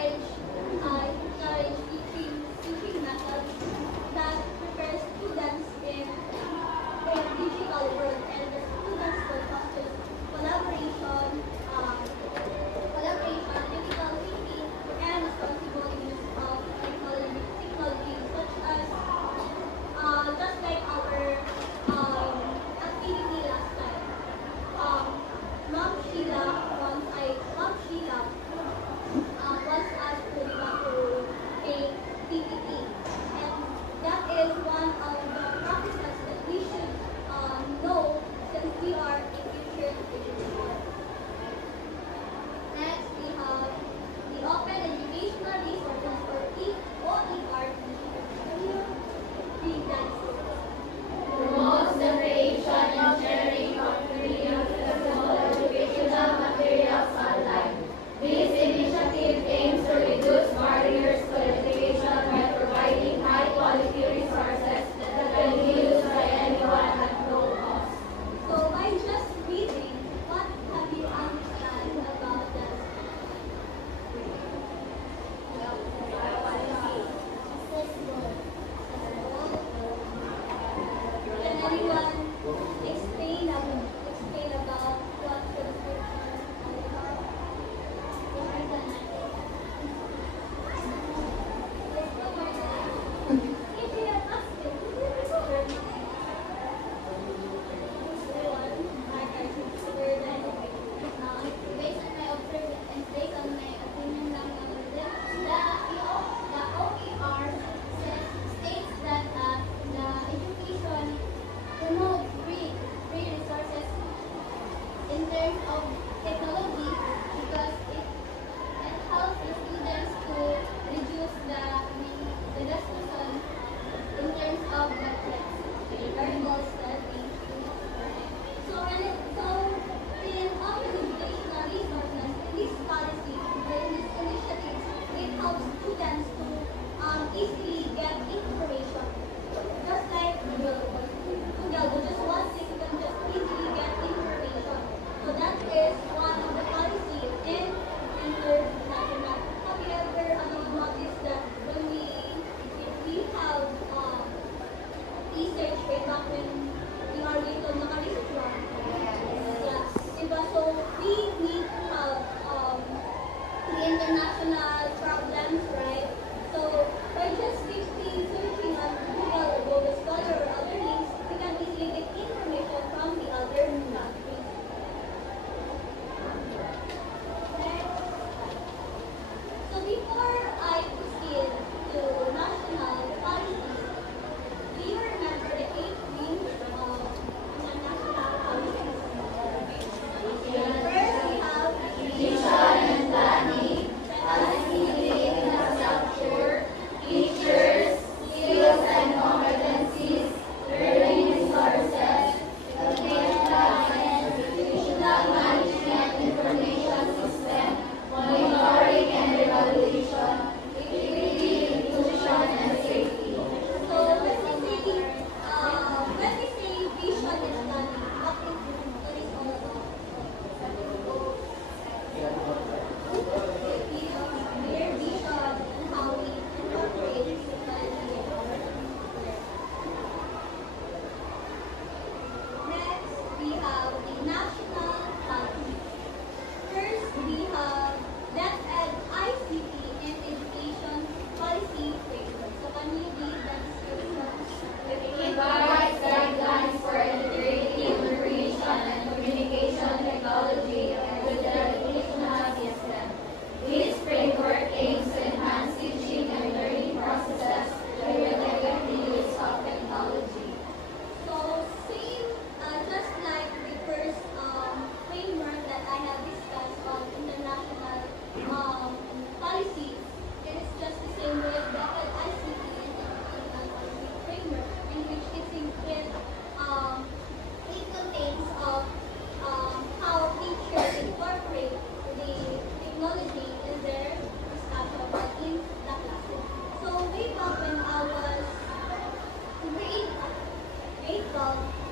encourage teaching methods that prepare students in a digital world, and the students will focus collaboration, critical thinking, and responsible use of technology such as just like our activity last time. Um, Mom Sheila was asked to make PPT, and that is one of the practices that we should know since we are a future education. Next, we have the Open Educational Resources for OER. Can you read that? Promotes the creation and sharing of free and accessible educational materials online. This initiative aims to reduce barriers to education by providing high-quality resources that can be used by anyone at no cost. So by just reading, what have you understand about that? Can anyone explain about what subscription are? Based on my observation and based on my opinion lang naman din, the OER states that the education promotes free resources in terms of technology because it helps the students to reduce the discussion in terms of budgets, variables that we use. So in open educational resources, in this policy, in this initiative, it helps students to easily get information. Just like Google, just one thing you can just easily get information. So that is one of the policy in international. Have you ever noticed that when if we have research way back when we are little naka-research lang? Yeah. Diba? So we need to have the international problems, right? So by just simply searching on Google Scholar or other links, we can easily get information from the other countries. Next. So before I proceed to national policies, do you remember the 8 wings of international policies? First, we have Vision and planning, policy infrastructure, teachers, skills and competencies, learning resources, educational and institutional management information system, monitoring and evaluation, equity, inclusion and safety. so when we say vision and planning, what is all about? Their vision and how we incorporate technology in our life. Next, we have the national policy. First, we have DepEd ICT and Education Policy Framework. So can you read that description? Provides guidelines for integrating information and communication technology with the educational system. This framework aims to enhance teaching and learning processes through the effective use of technology. So same, just like the first framework that I have discussed on international policies, it is just the same with the ICT and educational policy framework, in which it contains of how teachers incorporate the technology in their discussion or in the classroom. So way back when I was grade 12,